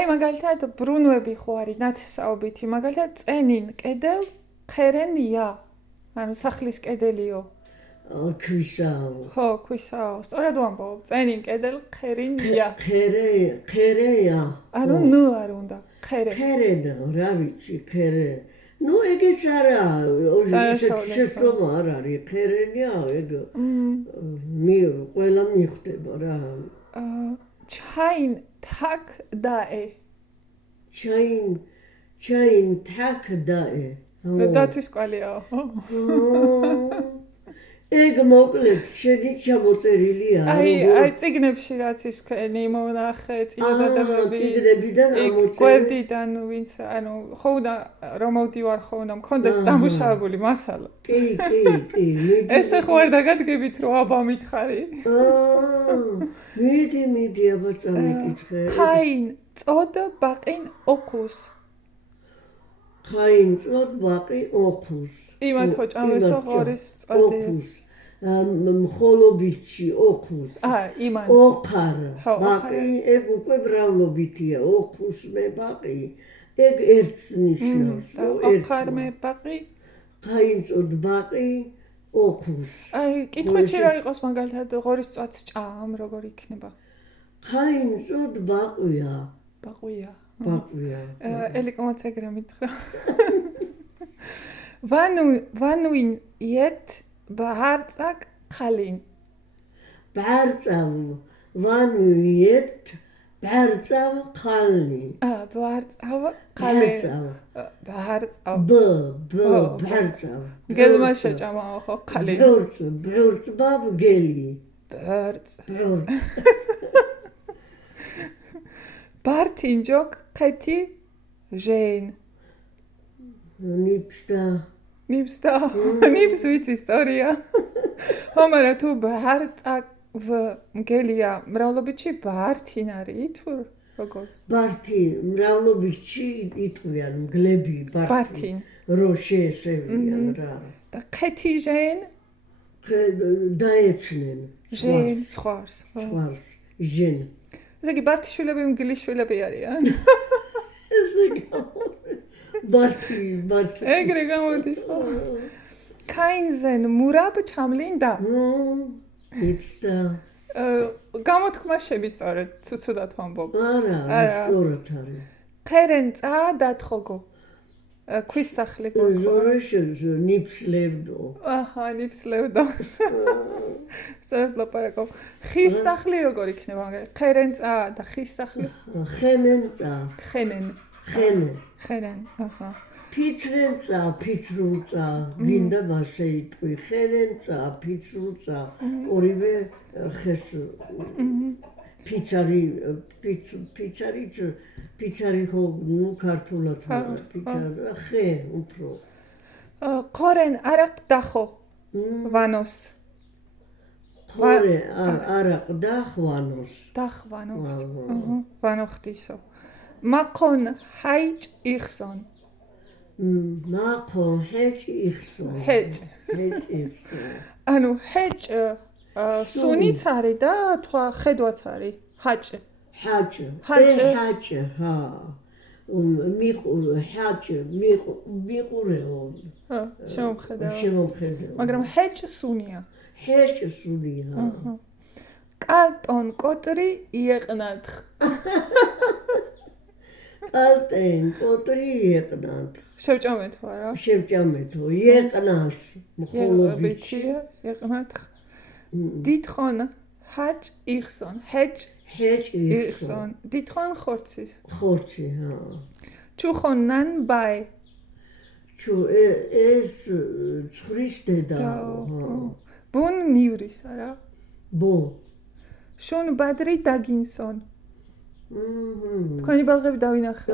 აი მაგალითად ბრუნვები ხო არის ნათესაობითი, მაგალითად წენინ კედელ ხერენია. ანუ სახლის კედელიო. ქვისაო. ხო, ქვისაო. სწორად ვამბობ, წენინ კედელ ხერენია. ხერეა. ანუ ნუ არ უნდა. ხერენა, რა ვიცი, ხერე. ნუ ეგეც არა, შეფრომა არ არის, ხერენია, ეგ. ყველა მიხვდება რა. ჩაინ თაკ დაე. ჩაინ თაკ დაე. დათვის კვალიაო. ეგ მოკლედ შენი ჩამოწერილი არა. აი წიგნებში რაც ის ქვენი მონახე წინადადებები. წიგნებიდან ამოწერე. გვერდიდან ვინც ანუ ხო და რომ მოვდივარ ხო და მქონდეს დამუშავებული მასალა. კი. ესე ხო არ დაგადგებით რომ აბა მითხარი. მიდი აბა წამიკითხე. ხაინ წოდ ბაყინ ოქუს. ხაინ წოდ ბაყი ოქუს. იმათ ოჭამესო ღორის წოდი. ოქუს. მხოლობითში ოქუს. იმან. ოხარ. ბაყი ეგ უკვე ბრავლობითია. ოქუს მე ბაყი. ეგ ერთს ნიშნავს. ოხარ მე ბაყი. ხაინ წოდ ბაყი ოქუს. აი კითხვაში რა იყოს მაგალითად ღორის წვაც ჭამ როგორ იქნება? ხაინ წოდ ბაყვია. ბაყვია. ელიკომაც ეგრე მითხრა. ვანუინ იეთ ბაჰარწაკ ხალინ. ბაჰარწავ ვანუიეთ ბაჰარწავ ხალინი. ბაჰარწავ ხალინ. ბაჰარწავ. ბაჰარწავ. გელმა შეჭამაო ხო ხალინ. ბრორც ბაბ გელი. ბრორც. ბართინჯოკ ხეთი ჟენ. ნიფს ვიცი ისტორია. ხომარა თუ ბართაკ მგელია მრავლობითში ბართინ არის თუ როგორ? ბართი მრავლობითში იტყვიან მგლები ბართინ. რო შეესევიან რა. და ხეთი ჟენ? დაეცნენ. ჟენ ცხარს. ჟენ. ესე იგი ბართიშვილები მგლიშვილები არიან. ბართი. ეგრე გამოდის ხო? კაინზენ მურაბ ჩამლინდა. იფსტა. გამოთქმა შევისწორეთ, ცუდად ვამბობ. არა, სწორად არის. ხერენ წა დათხოგო. ქვის სახლი გქონდა. ზორაშენს ნიფსლევდო. ნიფსლევდო. სწორად ლაპარაკობ. ხის სახლი როგორ იქნება? ხერენ წა და ხის სახლი? ხენენ წა. ხენენ. ფიცრენ წა, ფიცრულ წა. გინდა მასე იტყვი. ხენენ წა, ფიცრულ წა. ორივე ხეს ფიცარი ხო ნუ ქართულად ფიცარი ხე უფრო. ხორენ არაკ დახო ვანოს. ხორე არაკ დახვანოს. დახვანოს. ვანო ხდისო. მახონ ჰაიჭ იხსონ. მახონ ჰეჭ იხსონ. ჰეჭ. ანუ ჰეჭ სუნიც არის და თქვა ხედვაც არის. ჰაჭ. მიყურეო. შემოხედავ. მაგრამ ჰეჭ სუნია. კალტონ კოტრი იეყნათ. კალტენ კოტრი იეყნათ. შევჭამეთო არა? შევჭამეთო. იეყნას მხოლობითში. იეყნათ. დითხონ ჰაჭ იხსონ. ჰეჭ იხსონ. დითხონ ხორცის. ხორცი, ჰა. ჩუხონან ბაი. ეს ცხვრის დედაო. ბუნ ნივრის არა? შուն ბადრი დაგინსონ. თქვენი ბალღები დავინახე.